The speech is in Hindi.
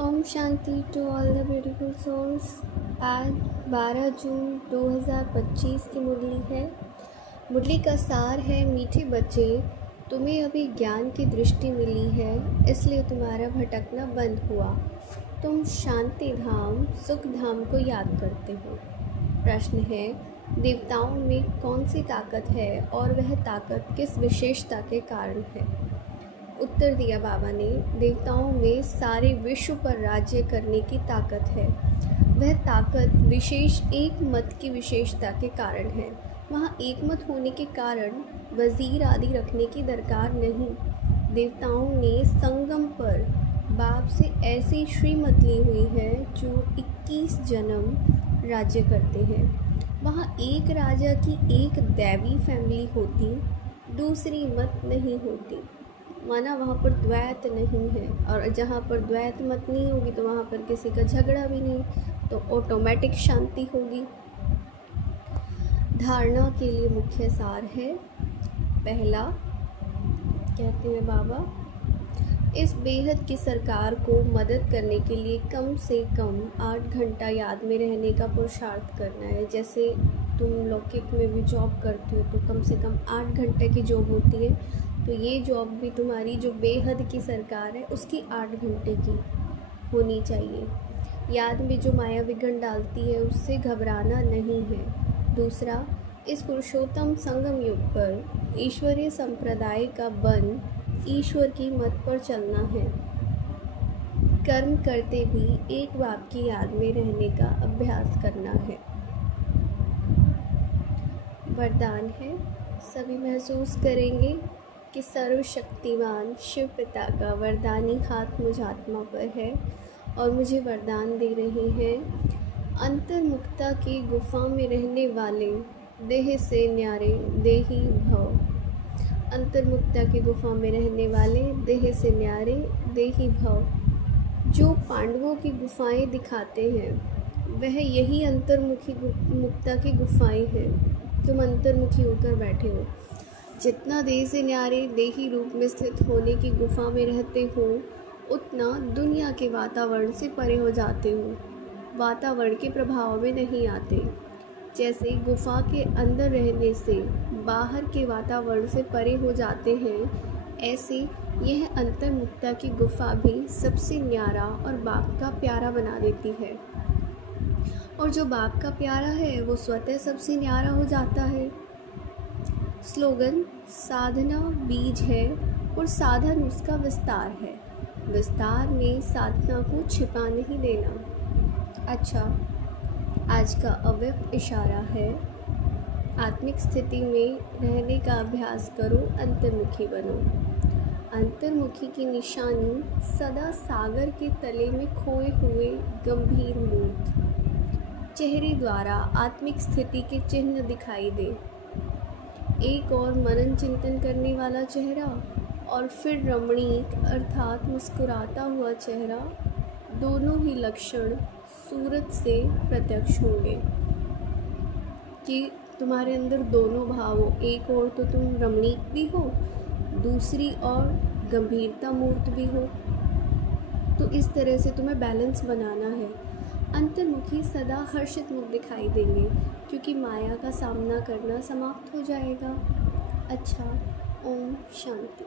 Om Shanti to all the beautiful souls. आज 12 जून 2025 की मुरली है। मुरली का सार है, मीठे बच्चे, तुम्हें अभी ज्ञान की दृष्टि मिली है, इसलिए तुम्हारा भटकना बंद हुआ। तुम शांति धाम, सुख धाम को याद करते हो। प्रश्न है, देवताओं में कौन सी ताकत है और वह ताकत किस विशेषता के कारण है? उत्तर दिया बाबा ने, देवताओं में सारे विश्व पर राज्य करने की ताकत है। वह ताकत विशेष एक मत की विशेषता के कारण है। वहाँ एक मत होने के कारण वजीर आदि रखने की दरकार नहीं। देवताओं ने संगम पर बाप से ऐसी श्रीमत ली हुई है जो 21 जन्म राज्य करते हैं। वहाँ एक राजा की एक दैवी फैमिली होती, दूसरी मत नहीं होती। माना वहाँ पर द्वैत नहीं है, और जहाँ पर द्वैत मत नहीं होगी तो वहाँ पर किसी का झगड़ा भी नहीं, तो ऑटोमेटिक शांति होगी। धारणा के लिए मुख्य सार है। पहला, कहते हैं बाबा, इस बेहद की सरकार को मदद करने के लिए कम से कम 8 घंटा याद में रहने का पुरुषार्थ करना है। जैसे तुम लौकिक में भी जॉब करते हो तो कम से कम 8 घंटे की जॉब होती है, तो ये जॉब भी तुम्हारी जो बेहद की सरकार है उसकी 8 घंटे की होनी चाहिए। याद में जो माया विघ्न डालती है उससे घबराना नहीं है। दूसरा, इस पुरुषोत्तम संगम युग पर ईश्वरीय संप्रदाय का बन ईश्वर की मत पर चलना है। कर्म करते भी एक बाप की याद में रहने का अभ्यास करना है। वरदान है, सभी महसूस करेंगे कि सर्वशक्तिमान शिव पिता का वरदानी हाथ मुझ आत्मा पर है और मुझे वरदान दे रहे हैं। अंतर्मुक्ता की गुफा में रहने वाले देह से न्यारे देही भव। अंतर्मुक्ता की गुफा में रहने वाले देह से न्यारे देही भव। जो पांडवों की गुफाएं दिखाते हैं वह यही अंतर्मुखी मुक्ता की गुफाएं हैं। तुम अंतर्मुखी होकर बैठे हो। जितना देह से न्यारे देही रूप में स्थित होने की गुफा में रहते हो उतना दुनिया के वातावरण से परे हो जाते हो, वातावरण के प्रभाव में नहीं आते। जैसे गुफा के अंदर रहने से बाहर के वातावरण से परे हो जाते हैं, ऐसे यह अंतर्मुक्ता की गुफा भी सबसे न्यारा और बाप का प्यारा बना देती है। और जो बाप का प्यारा है वो स्वतः सबसे न्यारा हो जाता है। स्लोगन, साधना बीज है और साधन उसका विस्तार है। विस्तार में साधना को छिपा नहीं देना। अच्छा, आज का अव्यक्त इशारा है, आत्मिक स्थिति में रहने का अभ्यास करो, अंतर्मुखी बनो। अंतर्मुखी की निशानी सदा सागर के तले में खोए हुए गंभीर मूर्त चेहरे द्वारा आत्मिक स्थिति के चिन्ह दिखाई दे। एक और मनन चिंतन करने वाला चेहरा और फिर रमणीक अर्थात मुस्कुराता हुआ चेहरा, दोनों ही लक्षण सूरत से प्रत्यक्ष होंगे कि तुम्हारे अंदर दोनों भाव हो। एक और तो तुम रमणीक भी हो, दूसरी और गंभीरता मूर्त भी हो। तो इस तरह से तुम्हें बैलेंस बनाना है। अंतर्मुखी सदा हर्षित मुख दिखाई देंगे क्योंकि माया का सामना करना समाप्त हो जाएगा। अच्छा, ओम शांति।